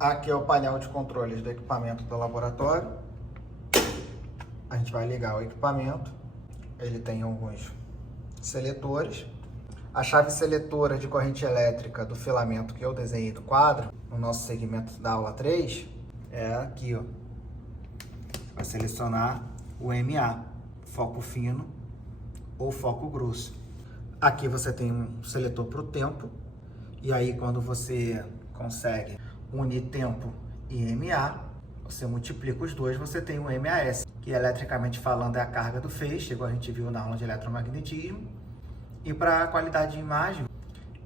Aqui é o painel de controles do equipamento do laboratório. A gente vai ligar o equipamento. Ele tem alguns seletores. A chave seletora de corrente elétrica do filamento que eu desenhei do quadro, no nosso segmento da aula 3, é aqui, ó. Vai selecionar o MA, foco fino ou foco grosso. Aqui você tem um seletor para o tempo, e aí quando você consegue unir tempo e MA, você multiplica os dois, você tem um MAS, que eletricamente falando é a carga do feixe, igual a gente viu na aula de eletromagnetismo. E para a qualidade de imagem,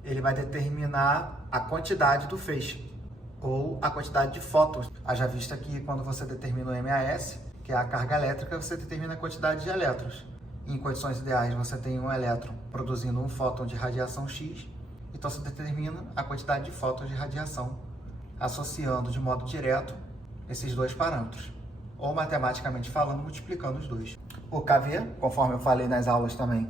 ele vai determinar a quantidade do feixe, ou a quantidade de fótons. Haja vista que quando você determina o MAS, que é a carga elétrica, você determina a quantidade de elétrons. Em condições ideais, você tem um elétron produzindo um fóton de radiação X, então você determina a quantidade de fótons de radiação, associando de modo direto esses dois parâmetros, ou matematicamente falando, multiplicando os dois. O KV, conforme eu falei nas aulas também,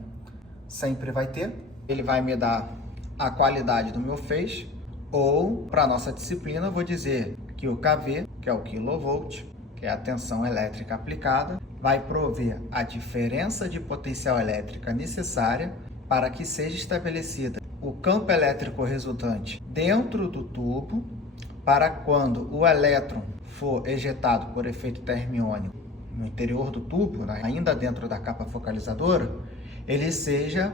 sempre vai ter. Ele vai me dar a qualidade do meu feixe, ou, para a nossa disciplina, eu vou dizer que o KV, que é o quilovolt, que é a tensão elétrica aplicada, vai prover a diferença de potencial elétrica necessária para que seja estabelecida o campo elétrico resultante dentro do tubo, para quando o elétron for ejetado por efeito termiônico no interior do tubo, ainda dentro da capa focalizadora, ele seja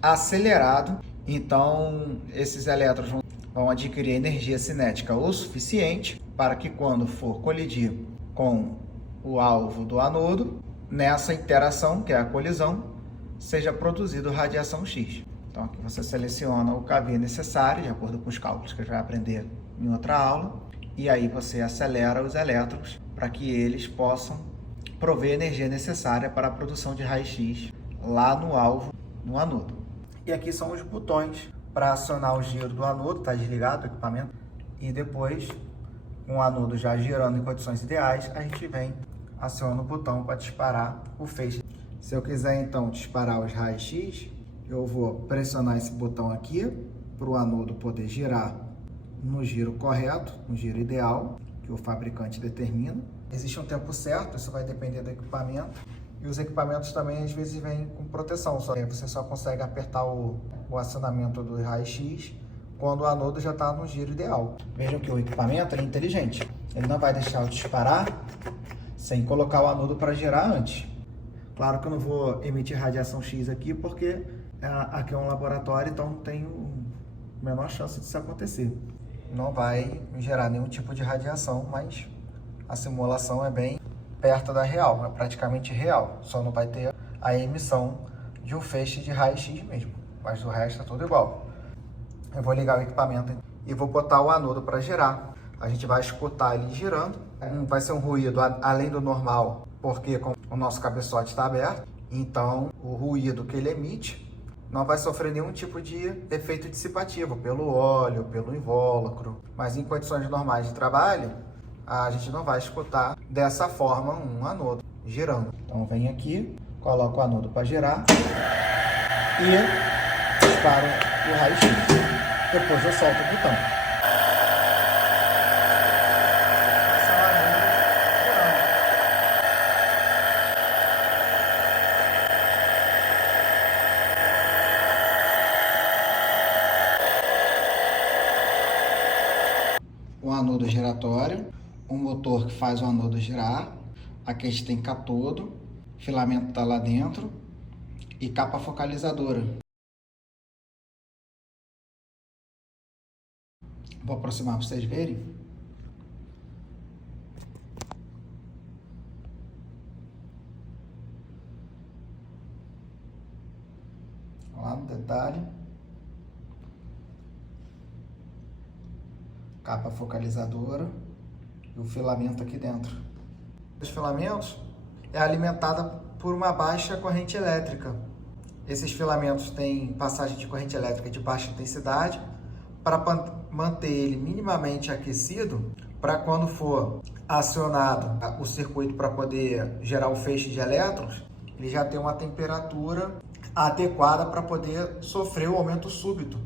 acelerado. Então, esses elétrons vão adquirir energia cinética o suficiente para que, quando for colidir com o alvo do anodo, nessa interação, que é a colisão, seja produzido radiação X. Então, aqui você seleciona o KV necessário, de acordo com os cálculos que a gente vai aprender em outra aula, e aí você acelera os elétrons para que eles possam prover a energia necessária para a produção de raio-x lá no alvo, no anodo. E aqui são os botões para acionar o giro do anodo, está desligado o equipamento, e depois, com o anodo já girando em condições ideais, a gente vem, aciona o botão para disparar o feixe. Se eu quiser então disparar os raios-x, eu vou pressionar esse botão aqui para o anodo poder girar no giro correto, no giro ideal, que o fabricante determina. Existe um tempo certo, isso vai depender do equipamento. E os equipamentos também às vezes vêm com proteção, você só consegue apertar o acionamento do raio-x quando o anodo já está no giro ideal. Vejam que o equipamento é inteligente, ele não vai deixar eu disparar sem colocar o anodo para girar antes. Claro que eu não vou emitir radiação X aqui, porque aqui é um laboratório, então tem a menor chance disso acontecer. Não vai gerar nenhum tipo de radiação, mas a simulação é bem perto da real, é praticamente real. Só não vai ter a emissão de um feixe de raio-x mesmo, mas o resto é tudo igual. Eu vou ligar o equipamento e vou botar o anodo para girar. A gente vai escutar ele girando. Vai ser um ruído além do normal, porque o nosso cabeçote está aberto. Então, o ruído que ele emite não vai sofrer nenhum tipo de efeito dissipativo pelo óleo, pelo invólucro. Mas em condições normais de trabalho, a gente não vai escutar dessa forma um anodo girando. Então, vem aqui, coloco o anodo para girar e disparo o raio-x. Depois eu solto o botão. Um anodo giratório, um motor que faz o anodo girar. Aqui a gente tem cátodo, filamento está lá dentro e capa focalizadora. Vou aproximar para vocês verem. Lá no detalhe. Capa focalizadora e o filamento aqui dentro. Os filamentos é alimentada por uma baixa corrente elétrica. Esses filamentos têm passagem de corrente elétrica de baixa intensidade para manter ele minimamente aquecido, para quando for acionado o circuito para poder gerar o feixe de elétrons, ele já tem uma temperatura adequada para poder sofrer o aumento súbito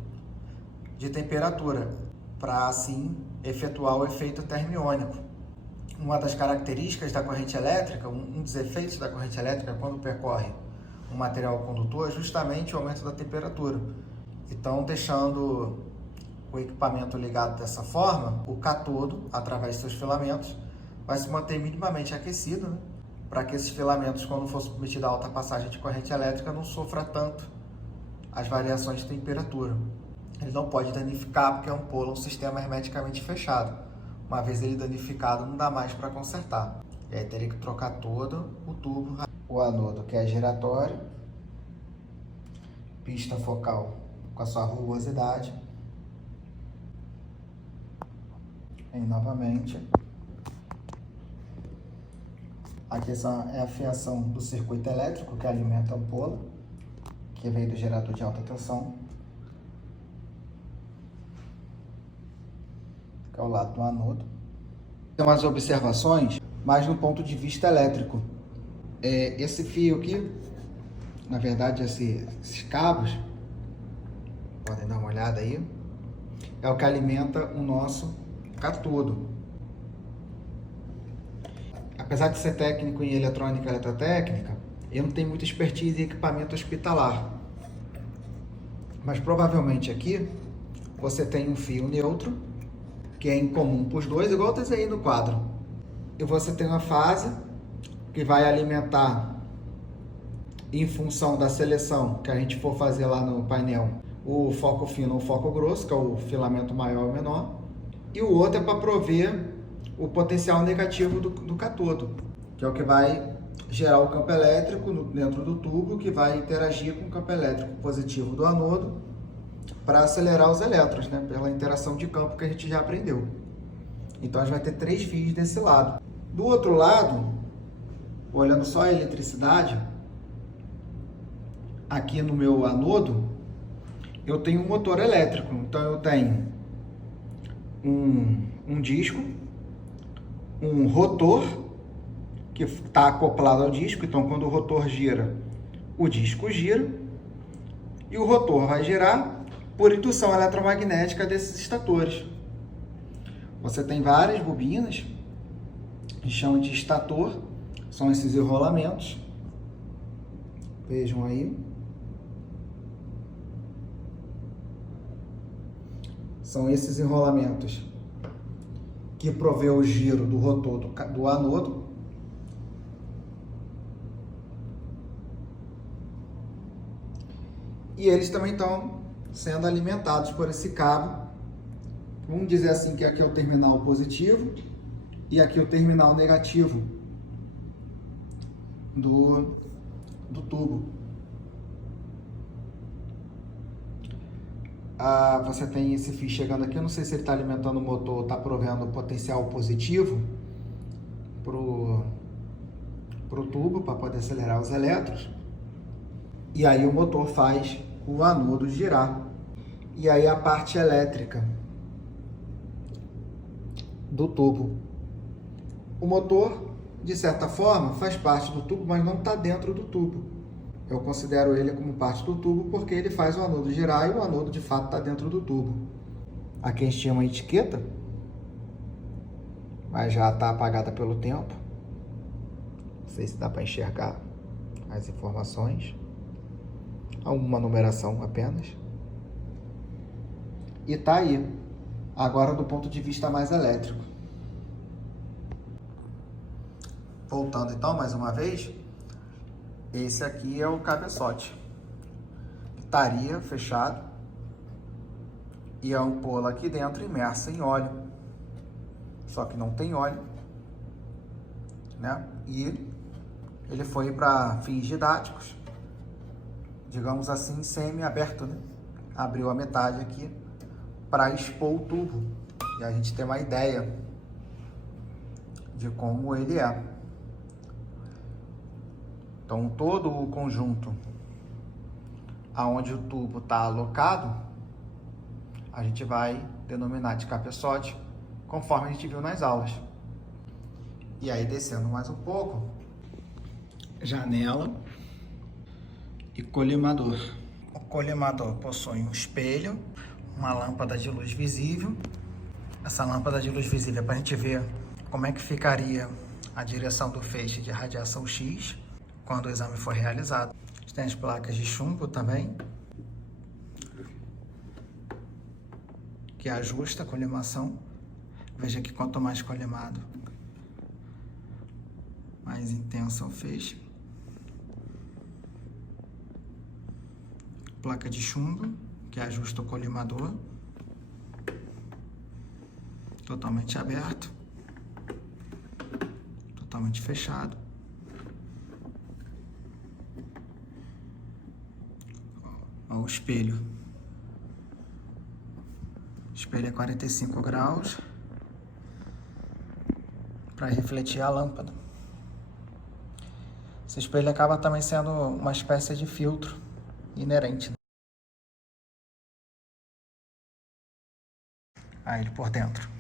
de temperatura, para assim efetuar o efeito termiônico. Uma das características da corrente elétrica, um dos efeitos da corrente elétrica quando percorre um material condutor é justamente o aumento da temperatura. Então, deixando o equipamento ligado dessa forma, o cátodo, através de seus filamentos, vai se manter minimamente aquecido, né? Para que esses filamentos, quando for submetido a alta passagem de corrente elétrica, não sofra tanto as variações de temperatura. Ele não pode danificar porque a ampola é um sistema hermeticamente fechado. Uma vez ele danificado, não dá mais para consertar. E aí teria que trocar todo o tubo. O anodo, que é giratório, pista focal com a sua rugosidade. E novamente. Aqui é a fiação do circuito elétrico que alimenta a ampola, que veio do gerador de alta tensão, que é o lado do anodo. Tem umas observações, mas no ponto de vista elétrico. Esse fio aqui, na verdade esses cabos, podem dar uma olhada aí, é o que alimenta o nosso cátodo. Apesar de ser técnico em eletrônica e eletrotécnica, eu não tenho muita expertise em equipamento hospitalar. Mas provavelmente aqui você tem um fio neutro, que é incomum para os dois, igual eu desenhei no quadro. E você tem uma fase que vai alimentar, em função da seleção que a gente for fazer lá no painel, o foco fino ou foco grosso, que é o filamento maior ou menor. E o outro é para prover o potencial negativo do cátodo, que é o que vai gerar o campo elétrico dentro do tubo, que vai interagir com o campo elétrico positivo do anodo para acelerar os elétrons, né, pela interação de campo que a gente já aprendeu. Então a gente vai ter 3 fios desse lado. Do outro lado, olhando só a eletricidade, aqui no meu anodo, eu tenho um motor elétrico. Então eu tenho um disco, um rotor que está acoplado ao disco, então quando o rotor gira, o disco gira, e o rotor vai girar por indução eletromagnética desses estatores. Você tem várias bobinas, que chamam de estator, são esses enrolamentos, vejam aí. São esses enrolamentos que provê o giro do rotor do anodo. E eles também estão sendo alimentados por esse cabo. Vamos dizer assim que aqui é o terminal positivo e aqui é o terminal negativo do tubo. Você tem esse fio chegando aqui, eu não sei se ele está alimentando o motor, está provendo potencial positivo pro tubo para poder acelerar os elétrons. E aí o motor faz o anodo girar. E aí a parte elétrica do tubo. O motor, de certa forma, faz parte do tubo, mas não está dentro do tubo. Eu considero ele como parte do tubo porque ele faz o anodo girar e o anodo de fato está dentro do tubo. Aqui a gente tinha uma etiqueta, mas já está apagada pelo tempo. Não sei se dá para enxergar as informações. Uma numeração apenas. E está aí. Agora do ponto de vista mais elétrico. Voltando então mais uma vez. Esse aqui é o cabeçote, estaria fechado e a ampola aqui dentro imersa em óleo, só que não tem óleo, né? E ele foi para fins didáticos, digamos assim, semi-aberto, né? Abriu a metade aqui para expor o tubo e a gente ter uma ideia de como ele é. Então, todo o conjunto aonde o tubo está alocado, a gente vai denominar de cabeçote, conforme a gente viu nas aulas. E aí, descendo mais um pouco, janela e colimador. O colimador possui um espelho, uma lâmpada de luz visível, essa lâmpada de luz visível para a gente ver como é que ficaria a direção do feixe de radiação X quando o exame for realizado. Tem as placas de chumbo também, que ajusta a colimação. Veja que quanto mais colimado, mais intenso é o feixe. Placa de chumbo, que ajusta o colimador. Totalmente aberto. Totalmente fechado. Ó, o espelho. O espelho é 45 graus para refletir a lâmpada. Esse espelho acaba também sendo uma espécie de filtro inerente a ele por dentro.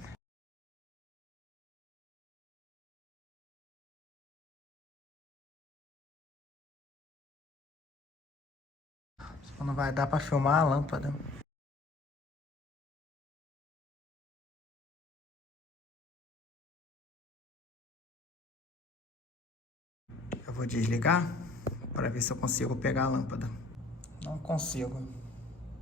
Só não vai dar para filmar a lâmpada. Eu vou desligar para ver se eu consigo pegar a lâmpada. Não consigo.